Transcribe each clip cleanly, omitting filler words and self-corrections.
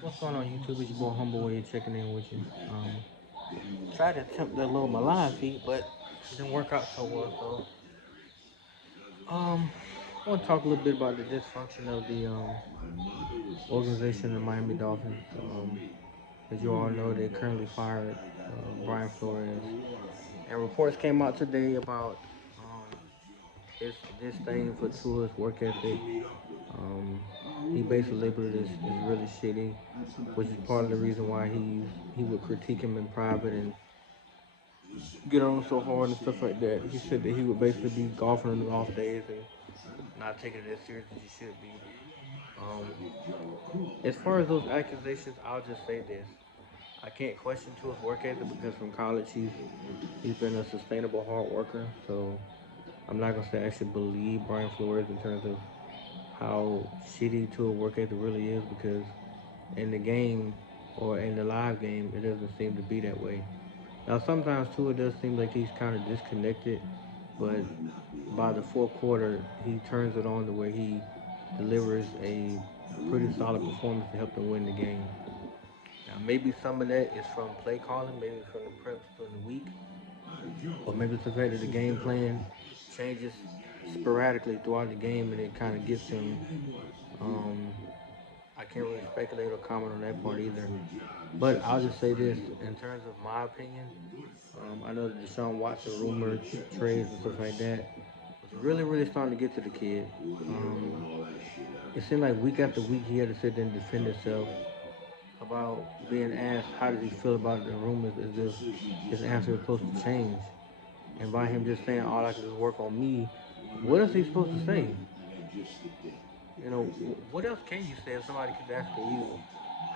What's going on, YouTube? It's your boy Humble Way checking in with you. Tried to attempt that little Milan feed, but it didn't work out so well. I want to talk a little bit about the dysfunction of the organization, the Miami Dolphins. As you all know, they currently fired Brian Flores, and reports came out today about his disdain for Tua's work ethic. Um, he basically labeled it as really shitty, which is part of the reason why he would critique him in private and get on so hard and stuff like that. He said that he would basically be golfing on the off days and not taking it as serious as he should be. As far as those accusations, I'll just say this: I can't question Tua's work ethic because from college he's been a sustainable hard worker. So I'm not gonna say I actually believe Brian Flores in terms of how shitty Tua work ethic really is because in the game or in the live game it doesn't seem to be that way. Now sometimes Tua does seem like he's kind of disconnected, but by the fourth quarter he turns it on to where he delivers a pretty solid performance to help them win the game. Now maybe some of that is from play calling, maybe it's from the preps during the week, or maybe it's the fact that the game plan changes sporadically throughout the game and it kind of gets him. Um, I can't really speculate or comment on that part either. But I'll just say this in terms of my opinion. I know the Deshaun Watson rumors, trades, and stuff like that was really, really starting to get to the kid. It seemed like week after week he had to sit there and defend himself about being asked how did he feel about the rumors as if his answer was supposed to change. And by him just saying all I can do is work on me, what else is he supposed to say? You know, what else can you say if somebody keeps asking you,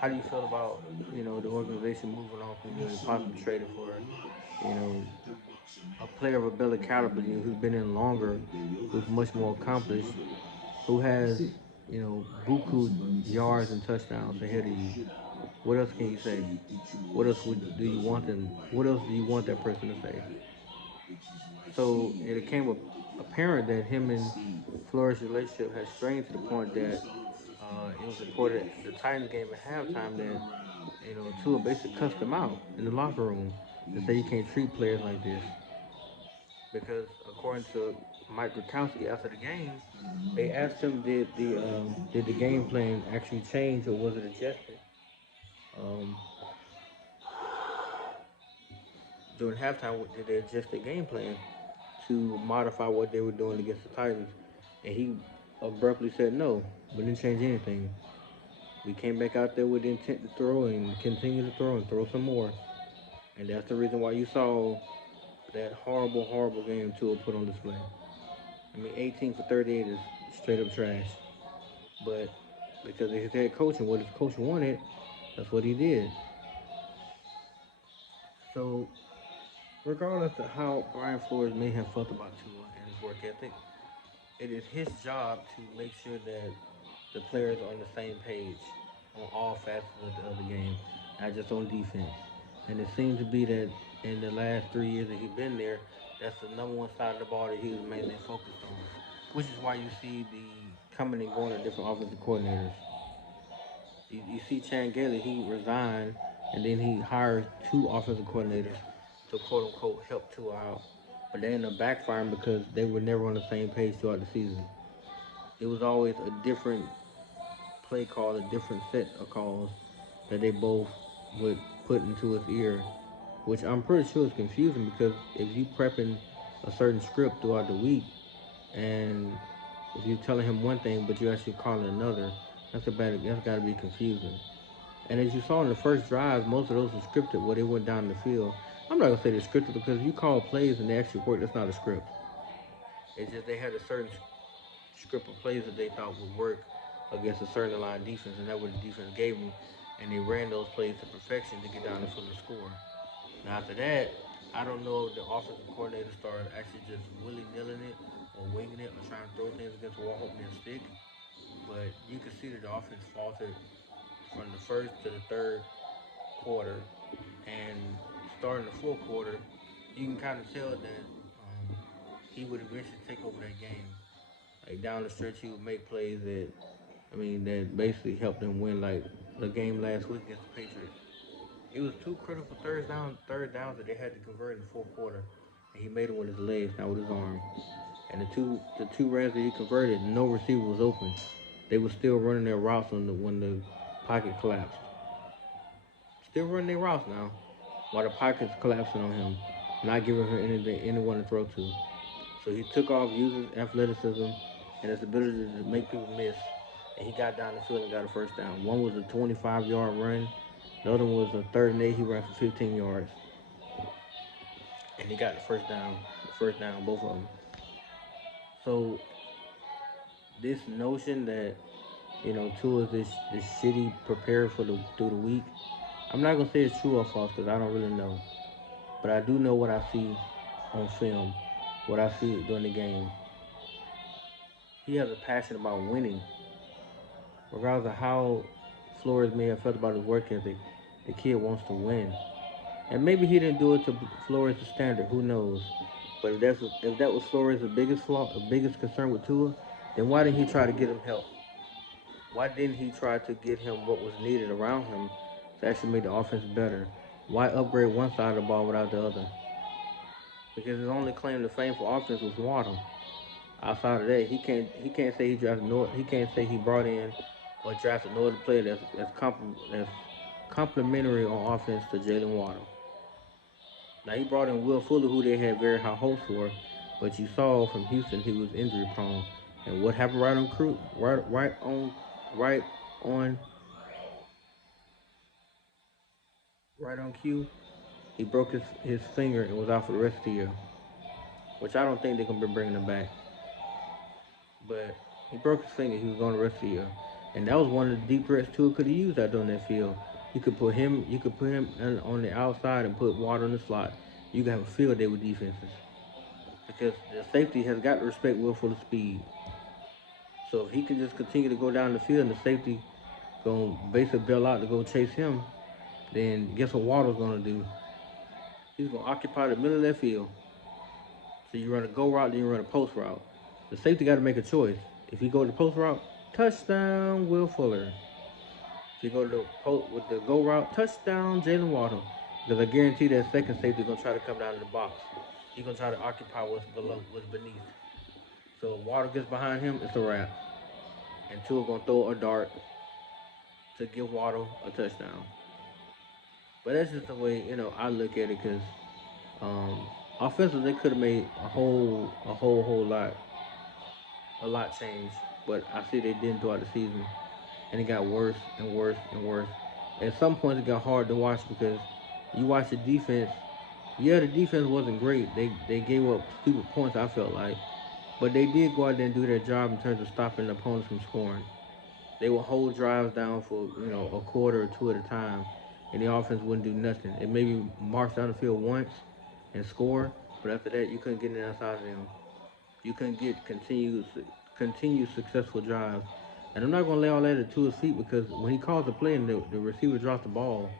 how do you feel about, the organization moving on from you and possibly trading for, you know, a player of a better caliber than you who's been in longer, who's much more accomplished, who has, buku yards and touchdowns ahead of you. What else can you say? What else do you want them? What else do you want that person to say? So it became apparent that him and Flores' relationship had strained to the point that it was reported at the Titans game at halftime that Tua basically cussed him out in the locker room and said you can't treat players like this because according to Mike Gronkowski after the game, they asked him did the game plan actually change or was it adjusted um, during halftime? Did they adjust the game plan to modify what they were doing against the Titans? And he abruptly said no, we didn't change anything. We came back out there with the intent to throw and continue to throw and throw some more. And that's the reason why you saw that horrible, horrible game Tua put on display. I mean, 18 for 38 is straight up trash. But because of his head coach and what his coach wanted, that's what he did. So, regardless of how Brian Flores may have felt about Tua and his work ethic, it is his job to make sure that the players are on the same page on all facets of the game, not just on defense. And it seems to be that in the last 3 years that he's been there, that's the number one side of the ball that he was mainly focused on. Which is why you see the coming and going of different offensive coordinators. You see Chan Gailey, he resigned and then he hired two offensive coordinators to quote unquote help Tua out. But they ended up backfiring because they were never on the same page throughout the season. It was always a different play call, a different set of calls that they both would put into his ear, which I'm pretty sure is confusing because if you prepping a certain script throughout the week and if you're telling him one thing but you actually calling another, that's got to be confusing. And as you saw in the first drive, most of those were scripted where they went down the field. I'm not gonna say they're scripted because if you call plays and they actually work, that's not a script. It's just they had a certain script of plays that they thought would work against a certain line defense, and that what the defense gave them, and they ran those plays to perfection to get down the field and score. Now after that, I don't know if the offensive coordinator started actually just willy nilling it or winging it or trying to throw things against the wall hoping they stick. But you could see that the offense faltered from the first to the third quarter, and starting the fourth quarter, you can kind of tell that he would eventually take over that game. Like down the stretch, he would make plays that, I mean, that basically helped them win. Like the game last week against the Patriots. It was two critical third downs that they had to convert in the fourth quarter, and he made it with his legs, not with his arm. And the two runs that he converted, no receiver was open. They were still running their routes when the pocket collapsed. Still running their routes now, while the pocket's collapsing on him, not giving him anyone to throw to. So he took off, used his athleticism and his ability to make people miss, and he got down the field and got a first down. One was a 25-yard run. The other one was a third and eight. He ran for 15 yards, and he got the first down. First down, both of them. So this notion that Tua is this shitty prepared for the through the week, I'm not gonna say it's true or false because I don't really know, but I do know what I see on film, what I see during the game. He has a passion about winning, regardless of how Flores may have felt about his work ethic. The kid wants to win, and maybe he didn't do it to Flores' standard. Who knows? But if that was Flores' biggest flaw, biggest concern with Tua, then why didn't he try to get him help? Why didn't he try to get him what was needed around him to actually make the offense better? Why upgrade one side of the ball without the other? Because his only claim to fame for offense was Waddle. Outside of that, he can't say he drafted no he can't say he brought in or drafted no other player that's complimentary on offense to Jalen Waddle. Now he brought in Will Fuller, who they had very high hopes for, but you saw from Houston he was injury prone. And what happened right on right on cue? He broke his finger and was out for the rest of the year, which I don't think they're gonna be bringing him back. But he broke his finger. He was gone the rest of the year, and that was one of the deep threats Tua could have used out there on that field. You could put him on the outside and put Water in the slot. You could have a field day with defenses because the safety has got to respect Will Fuller's speed. So if he can just continue to go down the field and the safety gonna basically bail out to go chase him, then guess what Waddle's gonna do? He's gonna occupy the middle of that field. So you run a go route, then you run a post route. The safety got to make a choice. If you go to the post route, touchdown Will Fuller. If you go to the post with the go route, touchdown Jalen Waddle. Because I guarantee that second safety gonna try to come down to the box. He's gonna try to occupy what's below, what's beneath. So if Waddle gets behind him, it's a wrap. And Tua gonna throw a dart to give Waddle a touchdown. But that's just the way I look at it. Because offensively, they could have made a whole lot changed. But I see they didn't throughout the season, and it got worse and worse and worse. At some points, it got hard to watch because you watch the defense. Yeah, the defense wasn't great. They gave up stupid points. I felt like, but they did go out there and do their job in terms of stopping the opponents from scoring. They would hold drives down for a quarter or two at a time, and the offense wouldn't do nothing. It maybe march down the field once and score, but after that, you couldn't get in outside of them. You couldn't get continued successful drives. And I'm not gonna lay all that at Tua's feet because when he calls the play and the receiver drops the ball,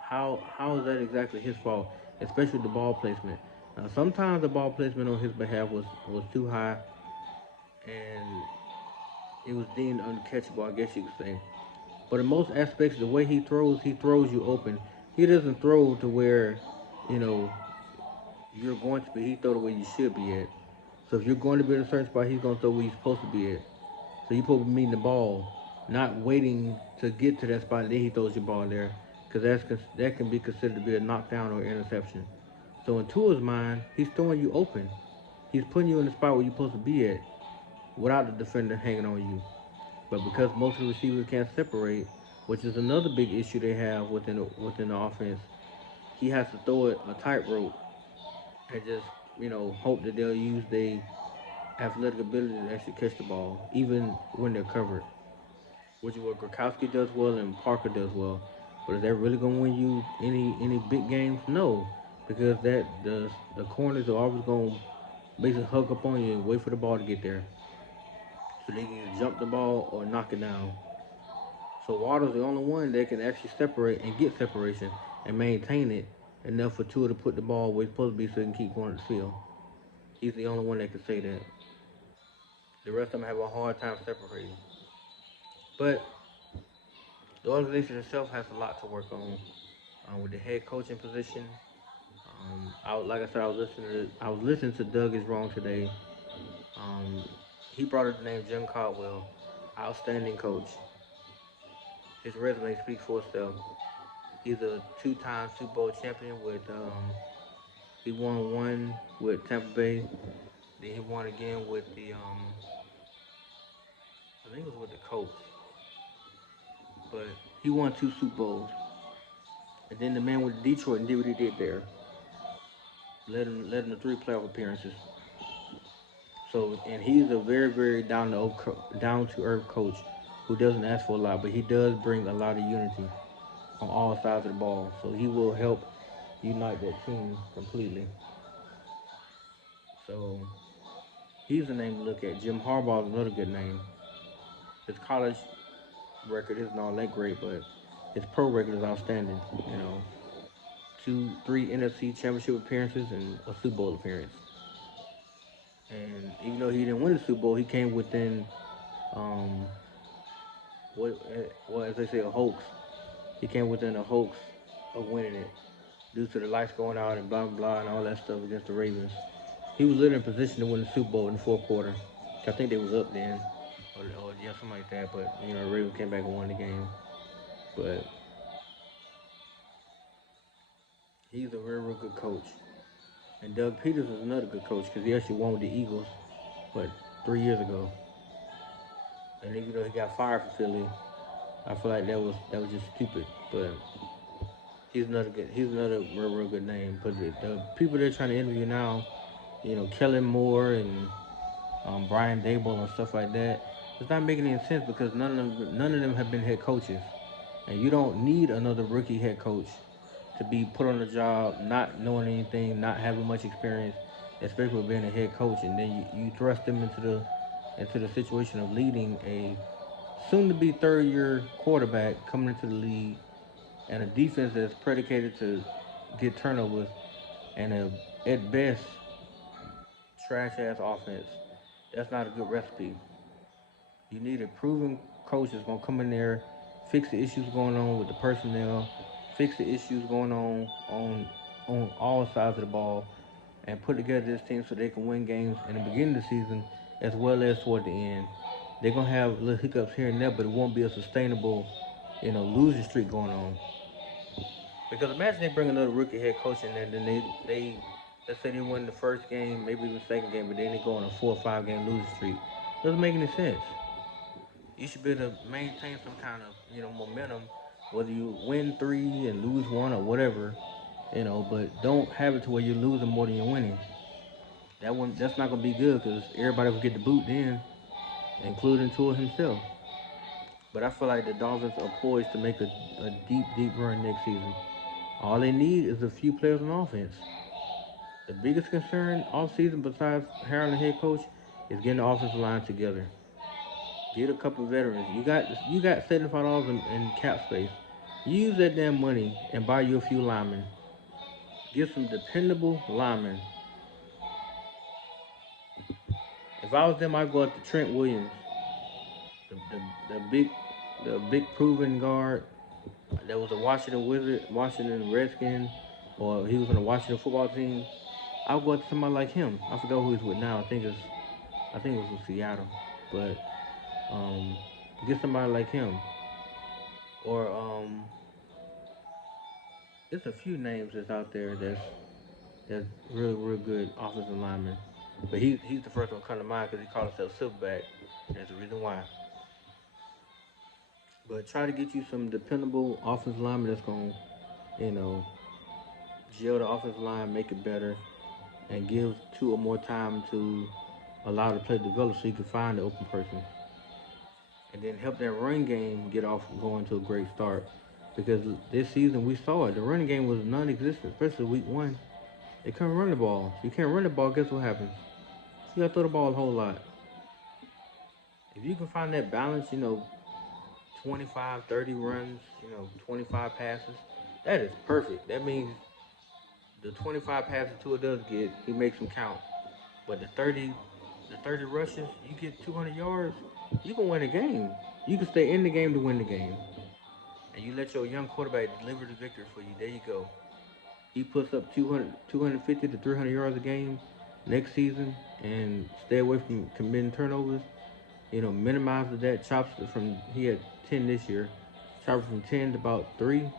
how is that exactly his fault? Especially the ball placement. Now sometimes the ball placement on his behalf was too high and it was deemed uncatchable, I guess you could say. But in most aspects, the way he throws you open. He doesn't throw to where, you know, you're going to be. He throw the way you should be at. So if you're going to be at a certain spot, he's going to throw where you're supposed to be at. So you're supposed to be meeting the ball, not waiting to get to that spot and then he throws your ball there, because that can be considered to be a knockdown or interception. So in Tua's mind, he's throwing you open. He's putting you in the spot where you're supposed to be at without the defender hanging on you. But because most of the receivers can't separate, which is another big issue they have within the offense, he has to throw it a tightrope and just hope that they'll use their athletic ability to actually catch the ball, even when they're covered. Which is what Gronkowski does well and Parker does well. But is that really gonna win you any big games? No, because the corners are always gonna basically hug up on you and wait for the ball to get there, so they can either jump the ball or knock it down. So Waddle's the only one that can actually separate and get separation and maintain it enough for Tua to put the ball where it's supposed to be so he can keep going to the field. He's the only one that can say that. The rest of them have a hard time separating. But the organization itself has a lot to work on with the head coaching position. Like I said, I was listening to Doug is Wrong today. Um, he brought up the name Jim Caldwell, outstanding coach. His resume speaks for itself. He's a two-time Super Bowl champion with. He won one with Tampa Bay. Then he won again with the. I think it was with the Colts, but he won two Super Bowls. And then the man went to Detroit and did what he did there. Led him to three playoff appearances. So, and he's a very down to earth coach who doesn't ask for a lot, but he does bring a lot of unity on all sides of the ball. So he will help unite that team completely. So he's a name to look at. Jim Harbaugh is another good name. His college record isn't all that great, but his pro record is outstanding. You know, three NFC championship appearances and a Super Bowl appearance. And even though he didn't win the Super Bowl, he came within um, what as they say, a hoax. He came within a hoax of winning it due to the lights going out and blah blah blah and all that stuff against the Ravens. He was literally in position to win the Super Bowl in the fourth quarter. I think they was up then, or yeah, something like that. But you know, the Ravens came back and won the game. But he's a real good coach. And Doug Peters is another good coach because he actually won with the Eagles, but 3 years ago. And even though he got fired for Philly, I feel like that was just stupid. But he's another real good name. But the people they're trying to interview now, you know, Kellen Moore and Brian Dable and stuff like that, it's not making any sense because none of them have been head coaches, and you don't need another rookie head coach to be put on the job, not knowing anything, not having much experience, especially with being a head coach, and then you thrust them into the situation of leading a soon-to-be third-year quarterback coming into the league and a defense that's predicated to get turnovers and at best trash-ass offense. That's not a good recipe. You need a proven coach that's gonna come in there, fix the issues going on with the personnel, fix the issues going on all sides of the ball, and put together this team so they can win games in the beginning of the season as well as toward the end. They're gonna have little hiccups here and there, but it won't be a sustainable, losing streak going on. Because imagine they bring another rookie head coach in there, then they let's say they win the first game, maybe even the second game, but then they go on a 4 or 5 game losing streak. Doesn't make any sense. You should be able to maintain some kind of momentum, whether you win three and lose one or whatever, but don't have it to where you're losing more than you're winning. That's not gonna be good because everybody will get the boot then, including Tua himself. But I feel like the Dolphins are poised to make a deep run next season. All they need is a few players on offense. The biggest concern all season, besides hiring a head coach, is getting the offensive line together. Get a couple of veterans. You got $75 in cap space. Use that damn money and buy you a few linemen. Get some dependable linemen. If I was them, I'd go after Trent Williams, the, the, the big the big proven guard that was a Washington Redskin, or he was on the Washington football team. I'll go after somebody like him. I forgot who he's with now. I think it was with Seattle, but um, get somebody like him, or there's a few names that's out there that's real good offensive lineman. But he's the first one to come to mind because he called himself Silverback. That's the reason why. But try to get you some dependable offensive lineman that's going to, gel the offensive line, make it better, and give two or more time to allow the play to develop so you can find the open person. And then help that run game get off going to a great start. Because this season we saw it. The running game was non-existent, especially week one. They couldn't run the ball. If you can't run the ball, guess what happens? You gotta throw the ball a whole lot. If you can find that balance, 25, 30 runs, 25 passes, that is perfect. That means the 25 passes Tua does get, he makes them count. But the 30 the 30 rushes, you get 200 yards, you can win a game. You can stay in the game to win the game. And you let your young quarterback deliver the victory for you. There you go. He puts up 250 to 300 yards a game next season and stay away from committing turnovers. Minimize that, chops it from, he had 10 this year, chop it from 10 to about 3,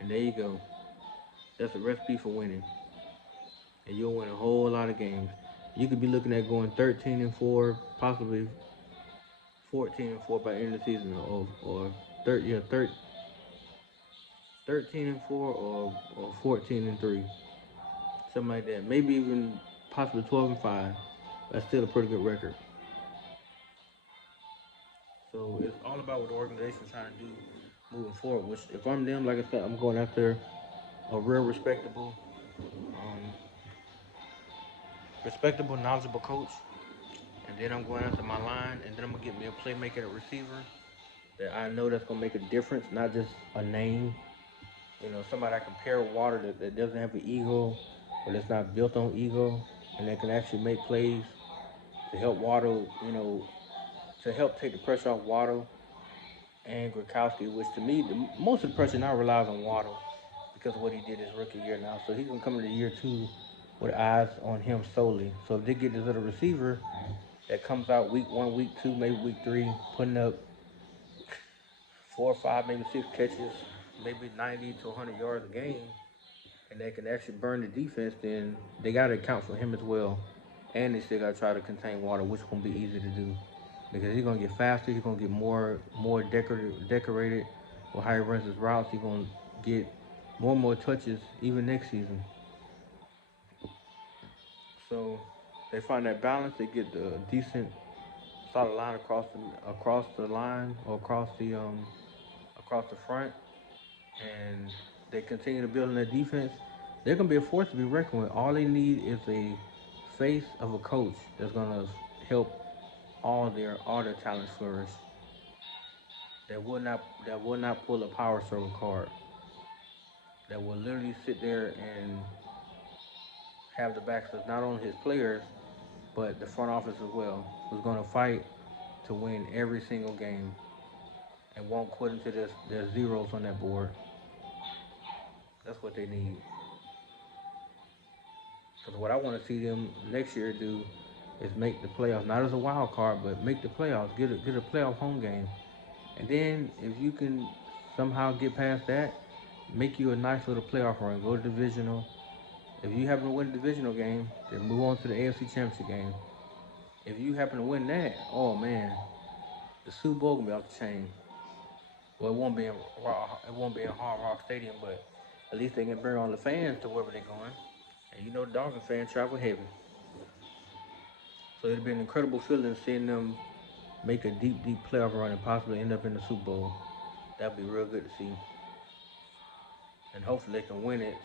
and there you go. That's a recipe for winning. And you'll win a whole lot of games. You could be looking at going 13-4, possibly 14-4 by the end of the season, or 30, yeah, 13-4 or 14-3, something like that. Maybe even possibly 12-5. That's still a pretty good record. So it's all about what the organization's trying to do moving forward. Which, if I'm them, like I said, I'm going after a real respectable, knowledgeable coach, and then I'm going after my line, and then I'm gonna get me a playmaker, a receiver that I know that's gonna make a difference, not just a name. Somebody I can pair with Water that doesn't have an ego, or that's not built on ego, and that can actually make plays to help Waddle, to help take the pressure off Waddle and Gronkowski, which to me, most of the pressure now relies on Waddle because of what he did his rookie year now. So he's gonna come into year two with eyes on him solely. So if they get this other receiver that comes out week one, week two, maybe week three, putting up 4 or 5, maybe 6 catches, maybe 90 to 100 yards a game, and they can actually burn the defense, then they got to account for him as well. And they still got to try to contain Water, which won't be easy to do because he's gonna get faster. He's gonna get more decorated with how he runs his routes. He's gonna get more and more touches even next season. So they find that balance. They get the decent solid line across the line or across the front, and they continue to build on their defense. They're gonna be a force to be reckoned with. All they need is a face of a coach that's gonna help all their talents flourish. That will not pull a power circle card. That will literally sit there and have the backs of not only his players but the front office as well, who's gonna fight to win every single game and won't quit until there's zeros on that board. That's what they need. Because what I want to see them next year do is make the playoffs, not as a wild card, but make the playoffs, get a playoff home game. And then if you can somehow get past that, make you a nice little playoff run. Go to divisional. If you happen to win the divisional game, then move on to the AFC Championship game. If you happen to win that, oh man, the Super Bowl gonna be off the chain. Well, it won't be in Hard Rock Stadium, but at least they can bring all the fans to wherever they're going. And the Dolphin fans travel heavy, so it'd be an incredible feeling seeing them make a deep, deep playoff run and possibly end up in the Super Bowl. That'd be real good to see, and hopefully they can win it